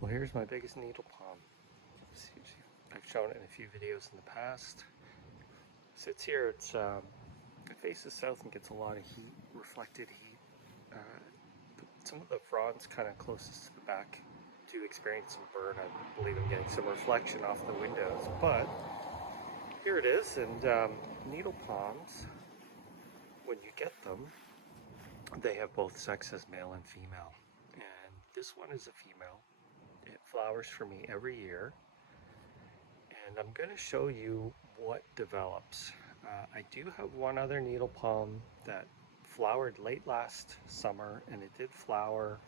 Well, here's my biggest needle palm. I've shown it in a few videos in the past. Sits here. It faces south and gets a lot of heat, reflected heat. Some of the fronds kind of closest to the back do experience some burn. I believe I'm getting some reflection off the windows, but here it is. And needle palms, when you get them, they have both sexes, male and female. And this one is a female. It flowers for me every year. And I'm going to show you what develops. I do have one other needle palm that flowered late last summer, and it did flower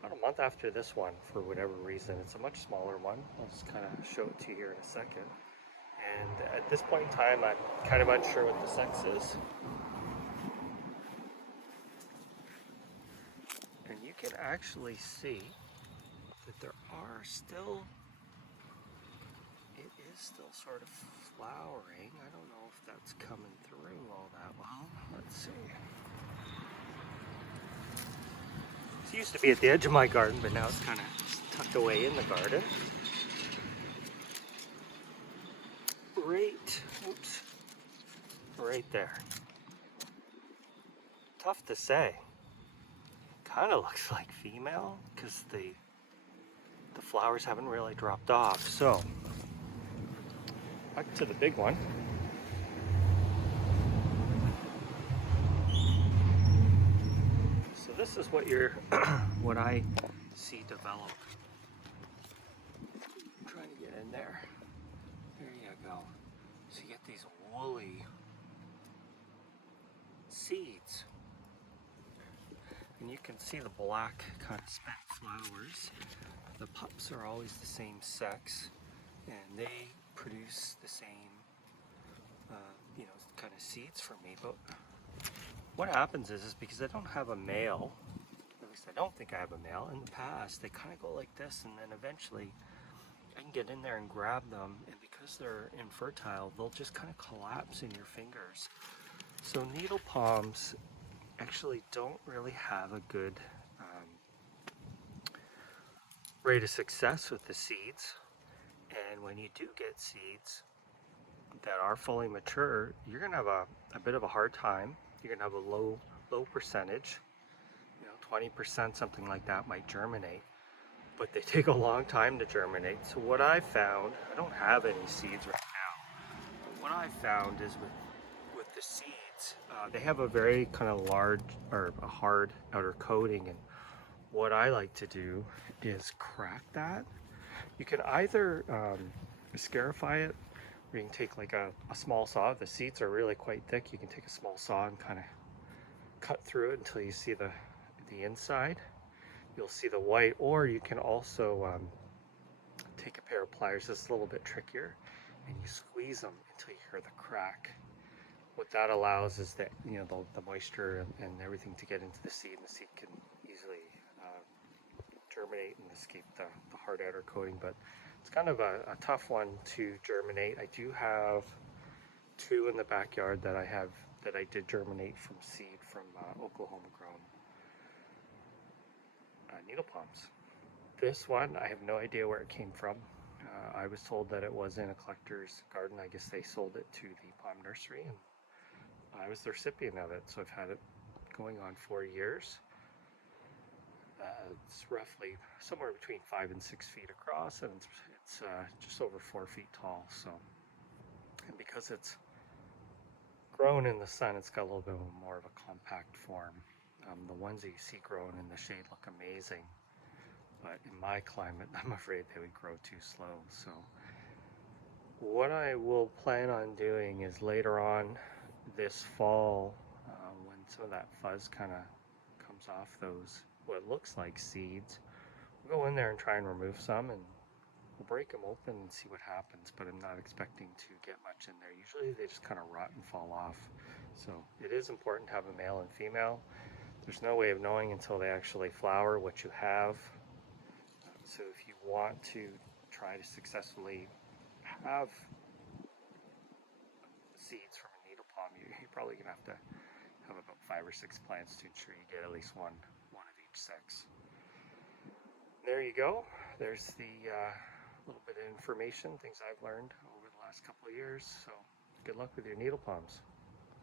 about a month after this one for whatever reason. It's a much smaller one. I'll just kind of show it to you here in a second. And at this point in time, I'm kind of unsure what the sex is. And you can actually see that there are still, it is still sort of flowering. I don't know if that's coming through all that well. Let's see. It used to be at the edge of my garden, but now it's kind of tucked away in the garden. Right there. Tough to say. Kind of looks like female because the flowers haven't really dropped off. So back to the big one. So this is what what I see develop. I'm trying to get in there. There you go. So you get these woolly seeds. And you can see the black kind of speck flowers. The pups are always the same sex, and they produce the same, kind of seeds for me. But what happens is because I don't have a male, at least I don't think I have a male, in the past, they kind of go like this, and then eventually I can get in there and grab them, and because they're infertile, they'll just kind of collapse in your fingers. So needle palms actually don't really have a good rate of success with the seeds. And when you do get seeds that are fully mature, you're gonna have a bit of a hard time. You're gonna have a low percentage, 20%, something like that might germinate, but they take a long time to germinate. So what I found, I don't have any seeds right now, but what I found is with the seeds, they have a very kind of large or a hard outer coating, and what I like to do is crack that. You can either scarify it, or you can take like a small saw. If the seeds are really quite thick, you can take a small saw and kind of cut through it until you see the inside. You'll see the white, or you can also take a pair of pliers. This is a little bit trickier, and you squeeze them until you hear the crack. What that allows is that the moisture and everything to get into the seed, and the seed can easily germinate and escape the hard outer coating. But it's kind of a tough one to germinate. I do have two in the backyard that I did germinate from seed from Oklahoma grown needle palms. This one, I have no idea where it came from. I was told that it was in a collector's garden. I guess they sold it to the palm nursery, and I was the recipient of it. So I've had it going on 4 years. It's roughly somewhere between 5 and 6 feet across, and it's just over 4 feet tall. So, and because it's grown in the sun, it's got a little bit more of a compact form. The ones that you see grown in the shade look amazing, but in my climate, I'm afraid they would grow too slow. So what I will plan on doing is later on this fall, when some of that fuzz kind of comes off those, what looks like seeds, we'll go in there and try and remove some, and we'll break them open and see what happens. But I'm not expecting to get much in there. Usually they just kind of rot and fall off. So it is important to have a male and female. There's no way of knowing until they actually flower what you have. So if you want to try to successfully have seeds from a needle palm, you're probably gonna have to have about 5 or 6 plants to ensure you get at least one of each sex. There you go. there's the little bit of information, things I've learned over the last couple of years. So good luck with your needle palms.